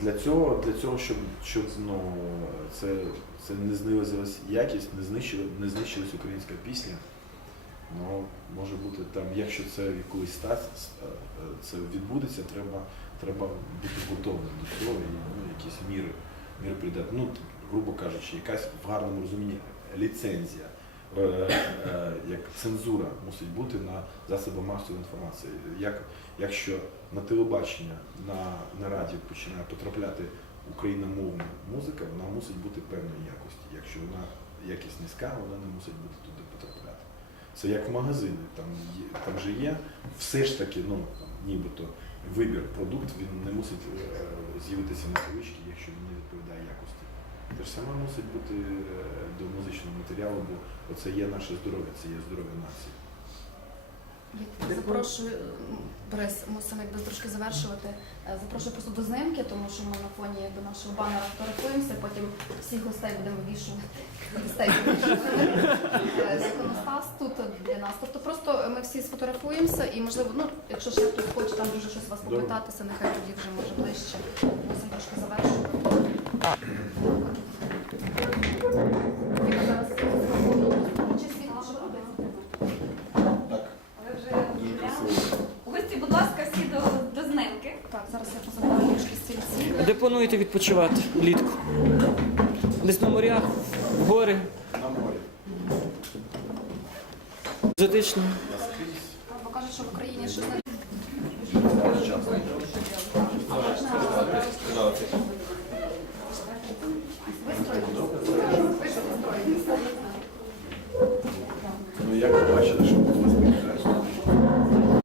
Для цього, для цього щоб, щоб ну, це, це не знизилась якість, не знищила, не знищилась українська пісня. Ну, може бути там, якщо це в якоїсь статі це відбудеться, треба, треба бути готовим до цього і ну, якісь міри, міри прийде. Ну, грубо кажучи, якась в гарному розумінні ліцензія, е, е, як цензура мусить бути на засоби масової інформації. Як, якщо на телебачення, на, на радіо починає потрапляти україномовна музика, вона мусить бути певної якості. Якщо вона якість низька, вона не мусить бути туди потрапляти. Це як в магазини, там, є, там же є все ж таки, ну, нібито вибір продукт, він не мусить е, з'явитися на поличці, якщо він не відповідає якості. Те ж саме мусить бути е, матеріалу, бо це є наше здоров'я, це є здоров'я нації. Я Запрошую, Борис, мусимо якби трошки завершувати. Е, Запрошую просто до знимки, тому що ми на фоні якби, нашого банера фотографуємося, потім всіх гостей будемо вивішувати. Гостей вивішувати, е, тут для нас. Тобто просто ми всі сфотографуємося і можливо, ну якщо ще хтось хоче там дуже щось вас попитатися, нехай тоді вже може ближче. Мусимо трошки завершувати. Так. Ви вже Гості, будь ласка, всі до, до знімки. Так, зараз я позабираю трішки стільці. Де плануєте відпочивати влітку? Десь на морях, в гори, На морі. екзотично. Або кажуть, що в Україні щось не вистроїтися. Ви ж вистроїтися як ви бачили, що можна зробити.